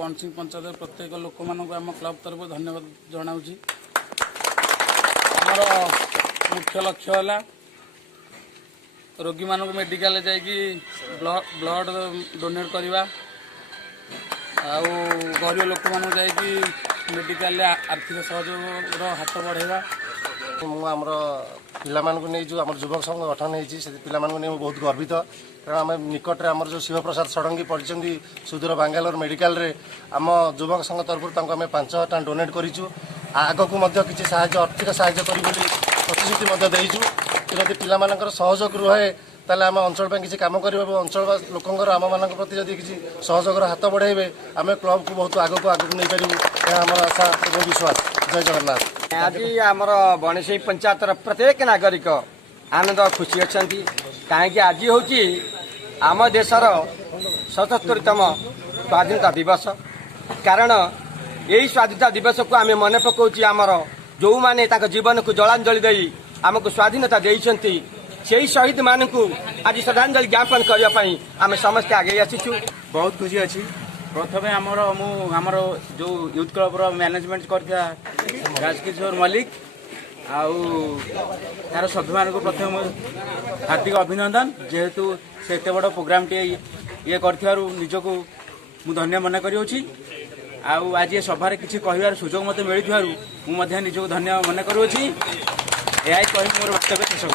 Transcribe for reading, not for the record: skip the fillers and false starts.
बणसिंह पंचायत प्रत्येक लोक मान आम क्लब तरफ धन्यवाद जनाऊँगी। आमर मुख्य लक्ष्य है रोगी मान मेडिकल जाकि ब्लड डोनेट करवा गरीब लोक मान जाकि मेडिकल आर्थिक सहयोग हाथ बढ़ेगा। आमर पिलाମାନଙ୍କୁ ନେଇ जो आम युवक संघ गठन होती पिलाମାନଙ୍କୁ ନେଇ बहुत गर्वित कारण आम निकट आम जो शिवप्रसाद षडंगी पढ़ी सुदूर बांगालोर मेडिकल रे आम युवक संघ तरफ आम 5,000 टଙ୍କା डोनेट करूँ। आग को किसी साहाय्य आर्थिक साहाय्य करी प्रतिश्रुति देचु जदि पिलाମାନଙ୍କର सहयोग रुहे ताले आम अंचल किसी कम कर अंचल लोकंर आम मान प्रति जदि किसी सहयोगर हाथ बढ़ेबे आम क्लब को बहुत आगक आगक नहीं पारू आम आशा और विश्वास। जय जगन्नाथ। आज आमर बणसिंह पंचायत प्रत्येक नागरिक आनंद खुशी अच्छा कहीं आज हूँ आम देशर 77तम स्वाधीनता दिवस कारण यही स्वाधीनता दिवस को आम मन पकाउची आमर जो मैंने जीवन को जलांजलि दे आमको स्वाधीनता देइछंती से शहीद मान को आज श्रद्धांजलि ज्ञापन करने आम समस्ते आगे आसीचु। बहुत खुशी अच्छी प्रथम आमर जो यूथ क्लब मैनेजमेंट करता राजकिशोर मल्लिक आर सभ्य मान को प्रथम हार्दिक अभिनंदन जेहेतु से एत बड़ प्रोग्राम टे ये करजक मु धन्य मन करी आज ये सभार किसी कहार सुजोग मत मिलू मुझे निजक धन्य मन करुँच यही कही मोर वक्तव्य शेष।